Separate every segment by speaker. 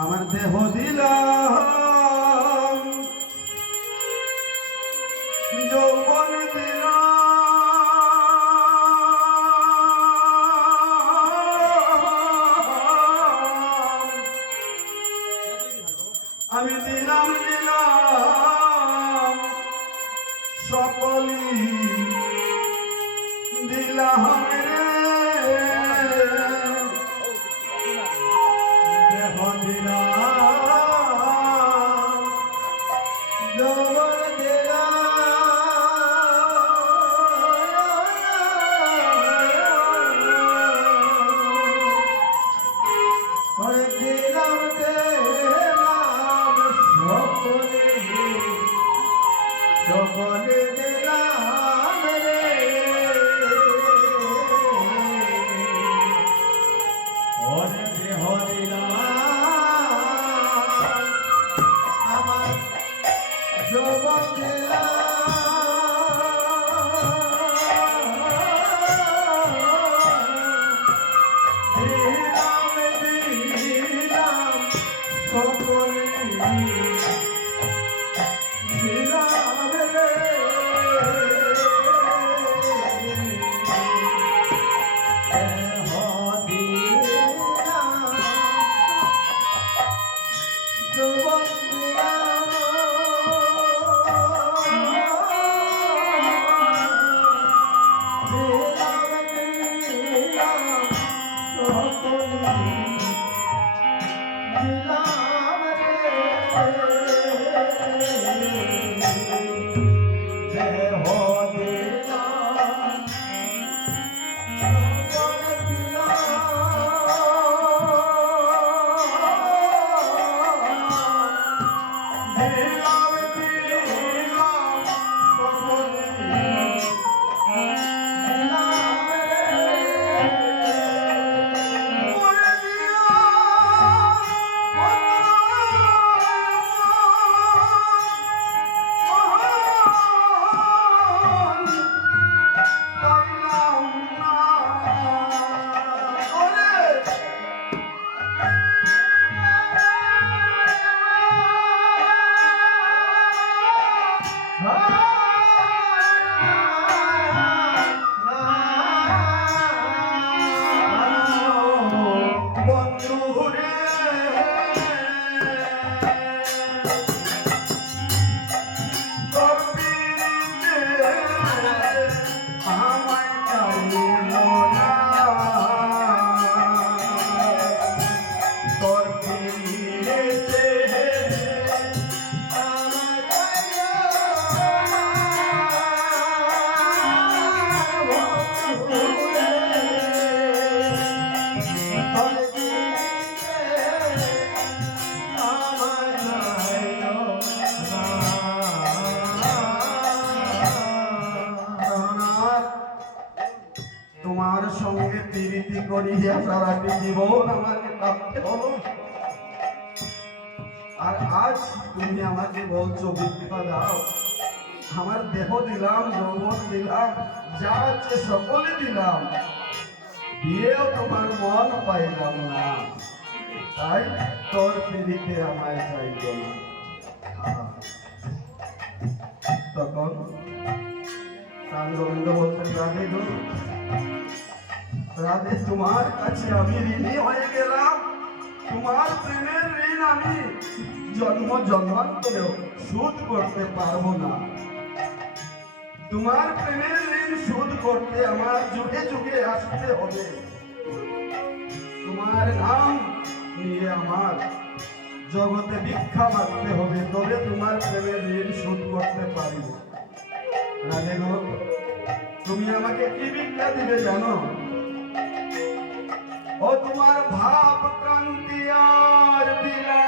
Speaker 1: আমার দেহ দিলাম সকলে দিলাম রে। সকলে Oh! তোমার সঙ্গে প্রীতি করিয়া সারাটি জীবন আমাকে কাঁদতে হলো আর আজ তুমি আমাকে বলছো, ভিক্ষা দাও। আমার দেহ দিলাম, যৌবন দিলাম, যা আছে সকলে দিলাম। দিয়েও তোমার মন পাইলাম না। তাই তোর পিড়িতে আমায় চাইল না। তখন প্রাণ গোবিন্দ বলছেন রাধে, তোমার কাছে আমি ঋণী হয়ে গেলাম। তোমার প্রেমের ঋণ আমি জন্ম জন্মান্তরেও করতে পারব না। তোমার প্রেমের ঋণ করতে আমার যুগে যুগে আসতে হবে। তোমার নাম নিয়ে আমার জগতে ভিক্ষা মারতে হবে, তবে তোমার প্রেমের ঋণ শোধ করতে পারব গো। তুমি আমাকে কি ভিক্ষা দিবে জানো? ও তোমার ভাব ক্রান্তি আর বিলাস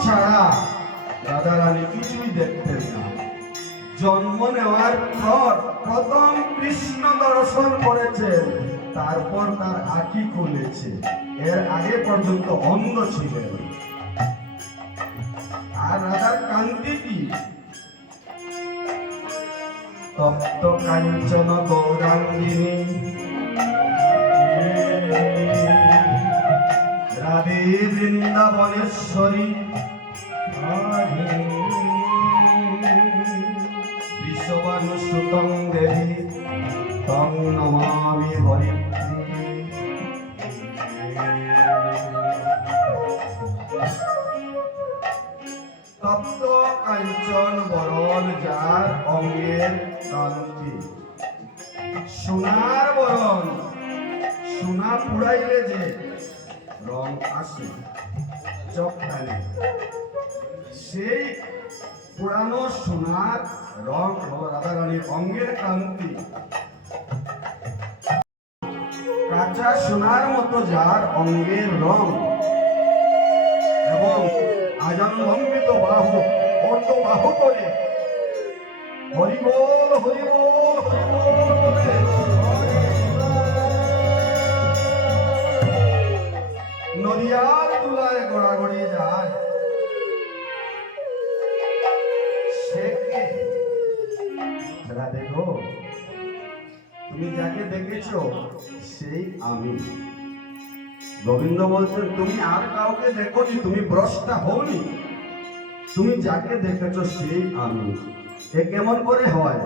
Speaker 2: ছাড়া রাধা রানী কিছুই দেখতেন না। জন্ম নেওয়ার পর প্রথম কৃষ্ণ দর্শন করেছেন তারপর তার আঁকি খুলেছে। এর আগে পর্যন্ত অন্ধ ছিলেন। আর রাধার কান্তি কি? তপ্ত কাঞ্চন গৌরাঙ্গিনী। রাধে বৃন্দাবনেশ্বরী। বিশ্ববানুসুতং দেবী, তং নমামি হরিপ্রিয়ে তপ্ত কাঞ্চন বরণ যার অঙ্গের কান্তি। সোনার বরণ, সোনা পুড়াইলে যে রং আসে চকখানে সেই পুরানো সোনার রং হল রাধারানীর অঙ্গের কান্তি কাঁচা সোনার মতো যার অঙ্গের রং। এবং আজানলম্বিত বাহু অর্ধ বাহু করে হরিবোল হরিবোল হরিবোল বলে নদিয়ার তুলায় গড়াগড়ি সেটা দেখো, তুমি যাকে দেখেছ, সেই আমি। গোবিন্দ বলছেন, তুমি আর কাউকে দেখোনি, তুমি ভ্রষ্টা হওনি। তুমি যাকে দেখেছ, সেই আমি। এ কেমন করে হয়?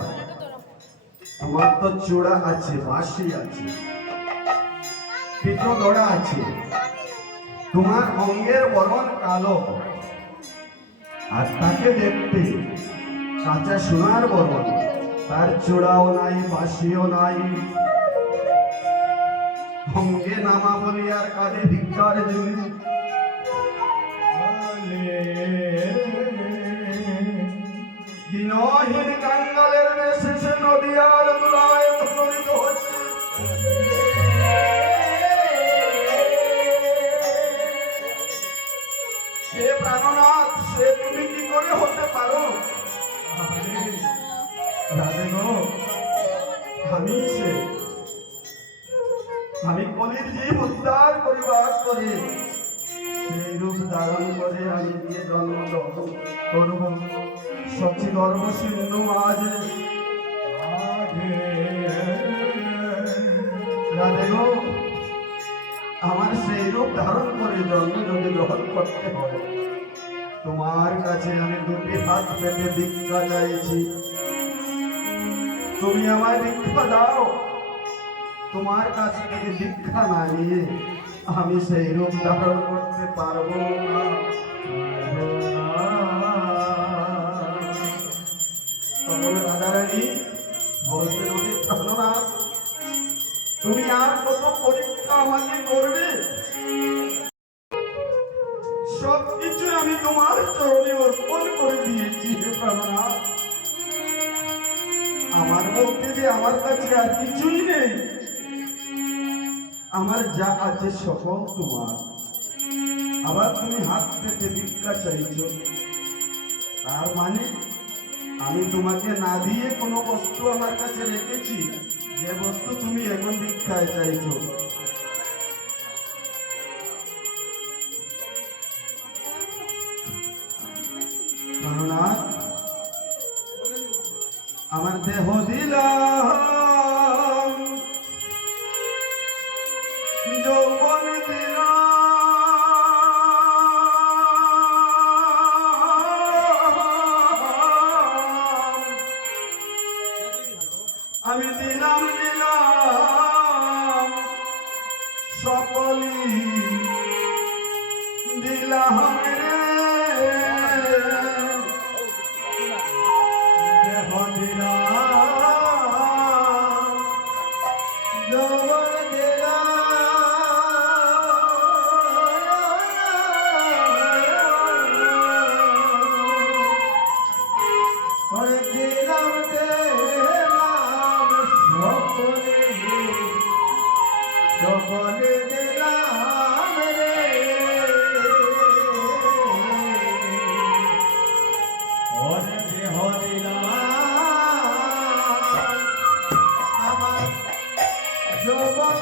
Speaker 2: তোমার তো চূড়া আছে, বাঁশি আছে, পিঠো দড়া আছে। তোমার অঙ্গের বরণ কালো। আর তাকে দেখতে কাঁচা সোনার বরণ। তার চূড়াও নাই বাসিও নাই। অঙ্গে নামা বলি আর কাঁধে ভিক্ষার জন্য দিনহীন কাঙ্গালের বেশে নদিয়ার তুলায় রাধে গো। আমি সে আমি কলির জীব উদ্ধার করিবার করে সেই রূপ ধারণ করে আমি গিয়ে জন্ম গ্রহণ করব। সচি গর্ব সিন্ধু মাঝে। রাধে গো আমার সেই রূপ ধারণ করে জন্ম যদি গ্রহণ করতে হয় তোমার কাছে আমি দুটি হাত পেতে দীক্ষা চাইছি। তুমি আমায় দীক্ষা দাও। তোমার কাছ থেকে দীক্ষা না নিয়ে আমি সেই রূপ ধারণ করতে পারব না। তখন রাধারানী, বলতে বলি না, তুমি আর কত পরীক্ষা আমাকে করবে? সব কিছু আমি তোমার চরণে অর্পণ করে দিয়েছি, হে প্রাণনাথ। আমার বলতে যে আমার কাছে আর কিছুই নেই। আমার যা আছে সকল তোমার। আবার তুমি হাত পেতে ভিক্ষা চাইছ। তার মানে আমি তোমাকে না দিয়ে কোনো বস্তু আমার কাছে রেখেছি। যে বস্তু তুমি এখন ভিক্ষায় চাইছো।
Speaker 1: আমি যৌবন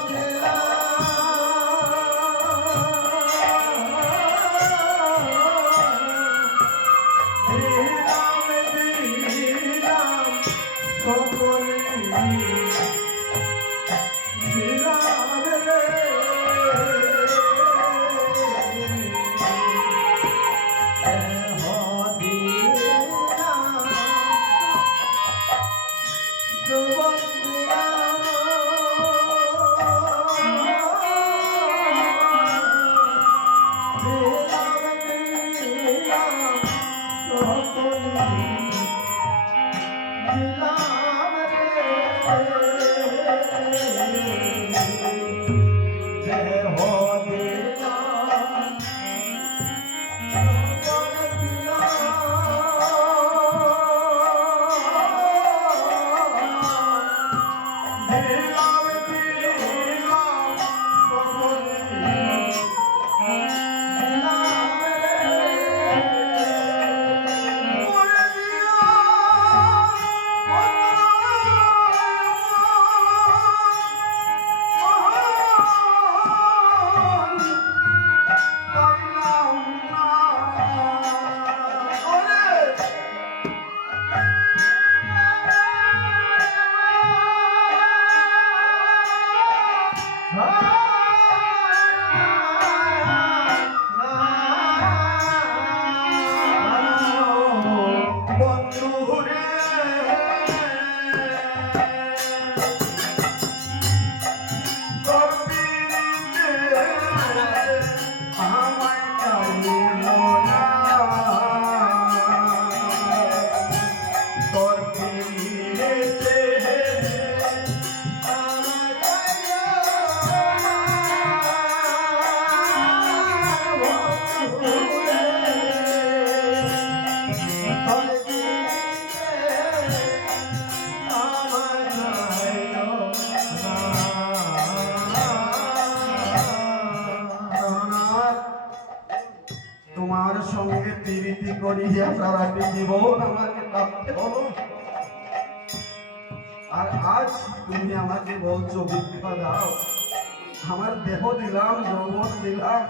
Speaker 1: আমার দেহ দিলাম, যৌবন দিলাম,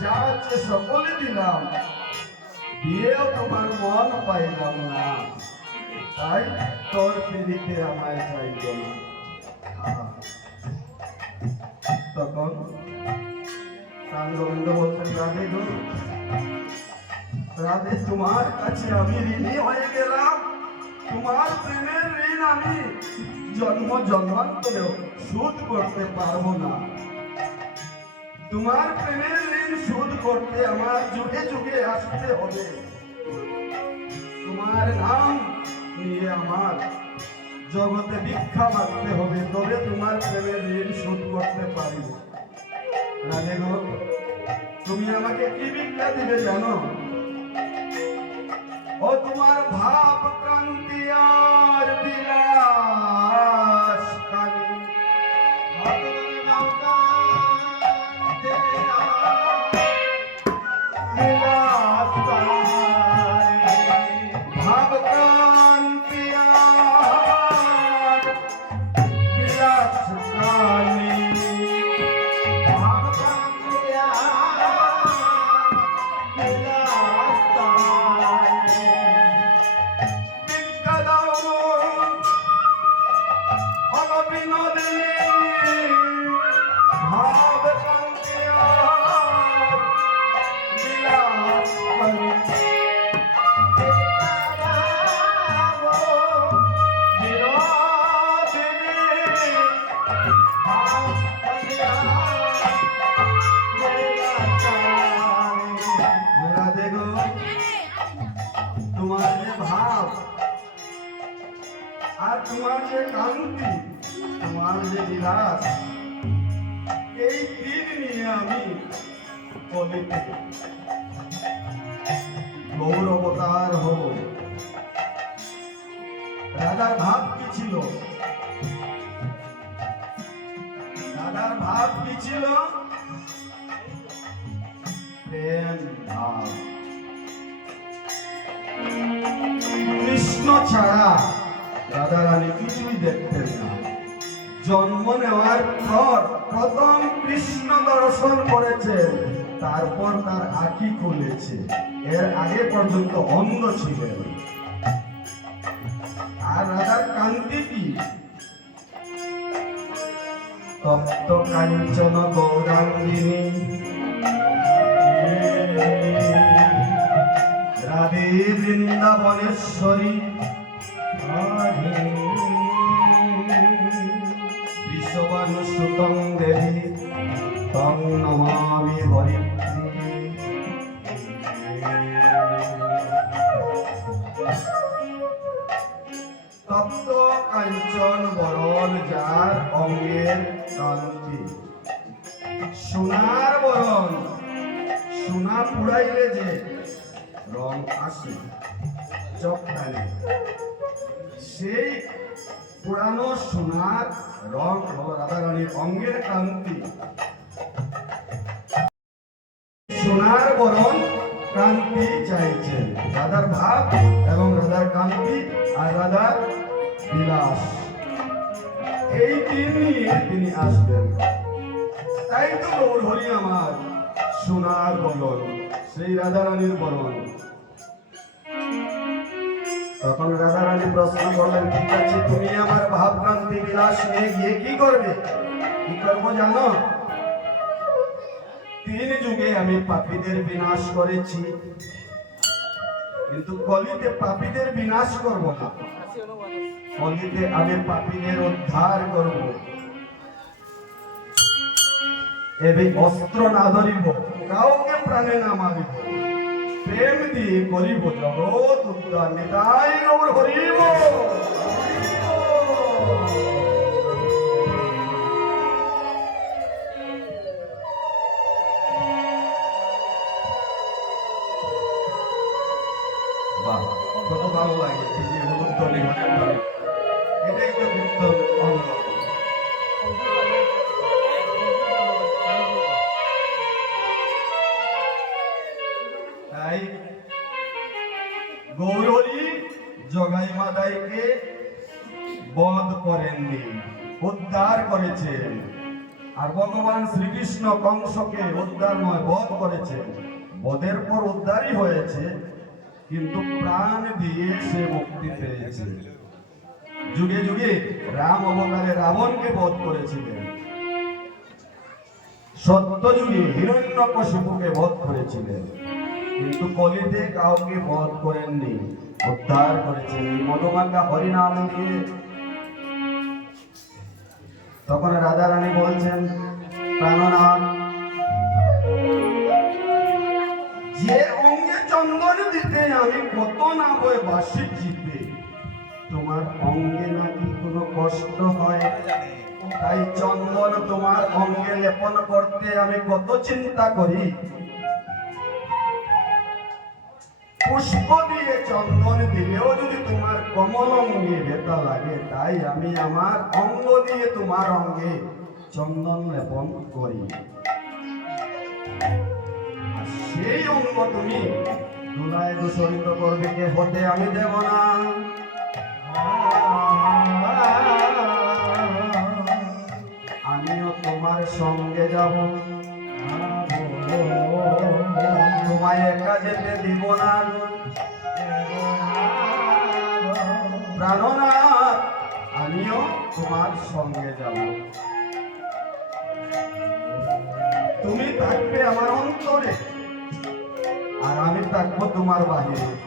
Speaker 1: যা আছে সকলে দিলাম। দিয়েও তোমার মন পাইলাম না। তাই তোর পিড়িতে আমায় চাইল না। তখন প্রাণ গোবিন্দ বলছেন, রাধে রাধে, তোমার কাছে আমি ঋণী হয়ে গেলাম। তোমার প্রেমের ঋণ আমি জন্ম জন্মান্তরেও শোধ করতে পারব না। তোমার প্রেমের ঋণ শোধ করতে আমার যুগে যুগে আসতে হবে। তোমার নাম নিয়ে আমার জগতে ভিক্ষা মাগতে হবে, তবে তোমার প্রেমের ঋণ শোধ করতে পারিব। গো, তুমি আমাকে কি ভিক্ষা দিবে জানো? ও তোমার ভাব ক্রান্তি
Speaker 2: তোমার যে ভাব আর তোমার যে কান্তি তোমার যে বিলাস, এই তিন নিয়ে আমি কবিতে হব। রাজার ভাব কি ছিল? কৃষ্ণ ছাড়া রাধা রানী কিছুই দেখতেন না। জন্ম নেওয়ার পর প্রথম কৃষ্ণ দর্শন করেছেন তারপর তার আঁকি খুলেছে। এর আগে পর্যন্ত অন্ধ ছিলেন। আর রাধার কান্তি কি? কাঞ্চন গৌরাঙ্গিনী রাধে বৃন্দাবনেশ্বরী। বিশ্ববানুসুতং দেবী। তং নমামি হরিপ্রিয়ে আসে সেই পুরানো সোনার রং রাধারানীর অঙ্গের কান্তি সোনার বরণ কান্তি চাইছেন রাধার ভাব এবং রাধার কান্তি আর রাধার বিলাস। এই তিন নিয়ে তিনি আসবেন। তাই তো গৌর হরি আমার, সোনার বরণ, সেই রাধারানীর বরণ। তখন রাধারানী প্রশ্ন করলেন, ঠিক আছে, তুমি আমার ভাবকান্তি বিলাস নিয়ে গিয়ে কি করবে? কি করব জানো? তিন যুগে আমি পাপীদের বিনাশ করেছি। কিন্তু কলিতে পাপীদের বিনাশ করব না। কলিতে আমি পাপীদের উদ্ধার করব। এবে অস্ত্র না ধরিব, কাউকে প্রাণে না মারিব। প্রেম দিয়ে করিব জগৎ উদ্ধার নিতাই গৌর হরিব মাদাইকে বধ করেননি, উদ্ধার করেছেন। আর ভগবান শ্রীকৃষ্ণ কংসকে উদ্ধার নয় বধ করেছেন। বধের পর উদ্ধারই হয়েছে, কিন্তু প্রাণ দিয়ে সে মুক্তি পেয়েছে। যুগে যুগে রাম অবতারে রাবণকে বধ করেছিলেন। সত্য যুগে হিরণ্য কশিপুকে বধ করেছিলেন। কিন্তু কলিতে কাউকে বধ করেননি। উদ্ধার করেছেন এই মধুমাকা হরিনাম দিয়ে তখন রাজা রানী বলছেন, প্রাণনাথ, যে অঙ্গে চন্দন দিতে আমি কত না বই বাসি জিতে। তোমার অঙ্গে নাকি কোনো কষ্ট হয়? তাই চন্দন তোমার অঙ্গে লেপন করতে আমি কত চিন্তা করি। পুষ্প দিয়ে চন্দন দিলেও যদি তোমার কমল অঙ্গে ব্যথা লাগে, তাই আমি আমার অঙ্গ দিয়ে তোমার অঙ্গে চন্দন লেপন করি। সেই অঙ্গ তুমি ধুলায় দূষণিত করবে, কে হতে আমি দেব না। আমিও তোমার সঙ্গে যাব। তোমায় একা যেতে দিব না প্রাণনাথ, আমিও তোমার সঙ্গে যাব। তুমি থাকবে আমার অন্তরে, আর আমি থাকব তোমার বাহিরে।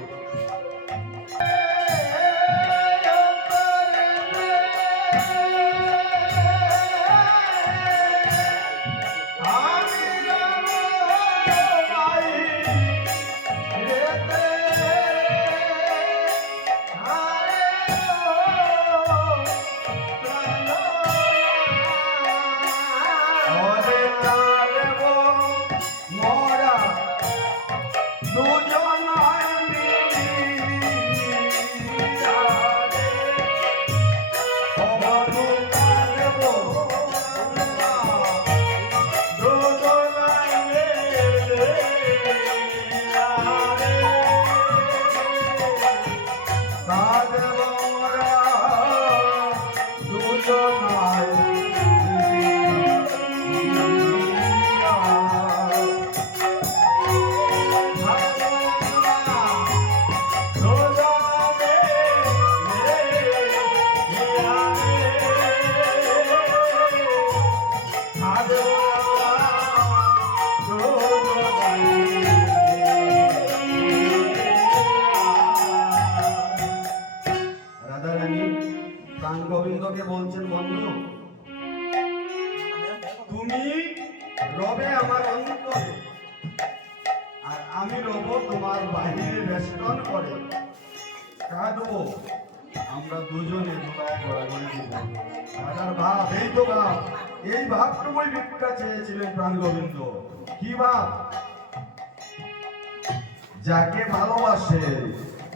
Speaker 2: যাকে ভালোবাসেন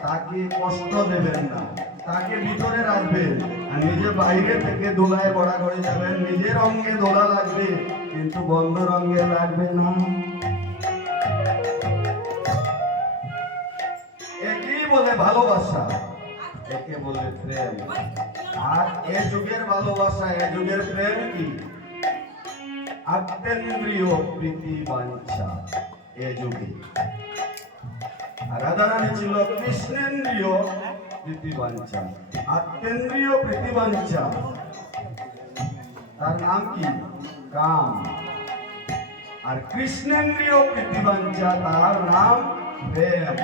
Speaker 2: তাকে কষ্ট দেবেন না। তাকে ভিতরে রাখবেন আর নিজে বাইরে থেকে দোলায় গড়াগড়ি যাবেন। নিজের অঙ্গে দোলা লাগবে, কিন্তু বন্ধ রঙ্গে লাগবে না। একই বলে ভালোবাসা, একে বলে প্রেম। আর এ যুগের ভালোবাসা, এ যুগের প্রেম কি? আত্মেন্দ্রিয় প্রীতি বাঞ্ছা এ যুগে। রাধারানী ছিল কৃষ্ণেন্দ্রীয় প্রীতিবাঞ্ছা আত্মেন্দ্রীয় প্রীতিবাঞ্ছা তার নাম কি? কাম। আর কৃষ্ণেন্দ্রীয় প্রীতিবাঞ্ছা তার নাম প্রেম।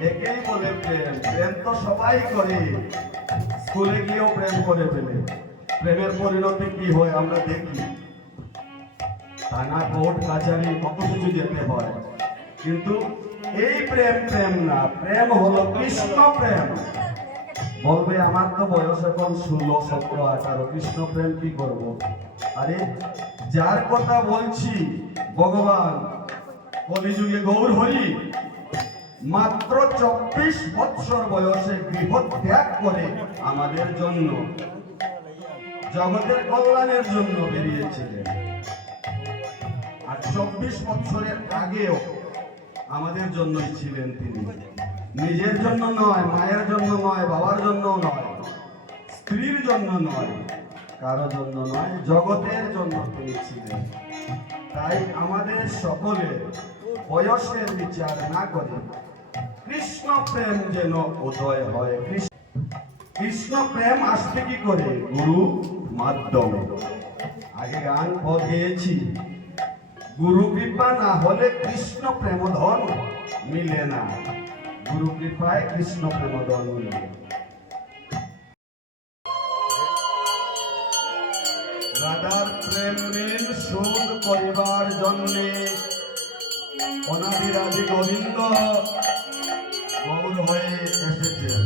Speaker 2: একেই বলে প্রেম। প্রেম তো সবাই করে। স্কুলে গিয়েও প্রেম করে ফেলে। প্রেমের পরিণতি কি হয় আমরা দেখি। থানা কোর্ট কাছারি কত কিছু যেতে হয় কিন্তু এই প্রেম প্রেম না, প্রেম হলো কৃষ্ণ প্রেম। বলবে, আমার তো বয়স এখন ষোলো, সতেরো, আঠারো, কৃষ্ণ প্রেম কি করব? আরে, যার কথা বলছি, ভগবান, কলিযুগে গৌর হরি, মাত্র চব্বিশ বৎসর বয়সে গৃহ ত্যাগ করে আমাদের জন্য, জগতের কল্যাণের জন্য বেরিয়েছিলেন। চব্বিশ বছরের আগেও আমাদের জন্যই ছিলেন তিনি। নিজের জন্য নয়, মায়ের জন্য নয়, বাবার জন্য নয়, স্ত্রীর জন্য নয়, কারও জন্য নয়, জগতের জন্য তিনি ছিলেন। তাই আমাদের সকলের বয়সের বিচার না করে কৃষ্ণ প্রেম যেন উদয় হয়। কৃষ্ণ প্রেম আসবে কি করে? গুরু মাধ্যমে। আগে গান পদ গেয়েছি গুরু কৃপা না হলে কৃষ্ণ প্রেমধন মিলে না। গুরু কৃপায় কৃষ্ণ প্রেমধন মিলে। রাধার প্রেম ঋণ শোধ করিবার জন্যে অনাদিরাজি গোবিন্দ গৌর হয়ে এসেছেন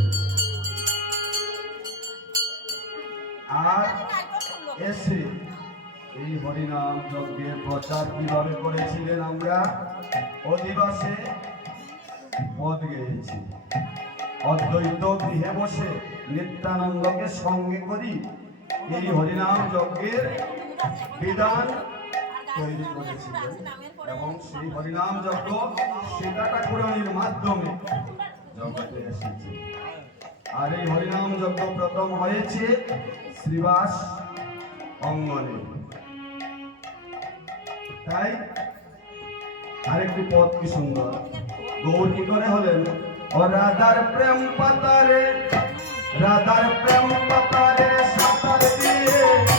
Speaker 2: আর এসে হরিনাম যজ্ঞের প্রচার কীভাবে করেছিলেন আমরা? অধিবাসে পদ গেয়েছি। অদ্বৈত গৃহে বসে নিত্যানন্দকে সঙ্গে করি এই হরিনাম যজ্ঞের বিধান তৈরি করেছিলেন। এবং সেই হরিনাম যজ্ঞ সীতা ঠাকুরানির মাধ্যমে জগতে এসেছে। আর এই হরিনাম যজ্ঞ প্রথম হয়েছে শ্রীবাস অঙ্গনে। তাই আরেকটি পথ কি সুন্দর? গৌর কি করে হলেন? ও রাধার প্রেম পাতারে রাধার প্রেম পাতারে সাঁতার দিয়ে।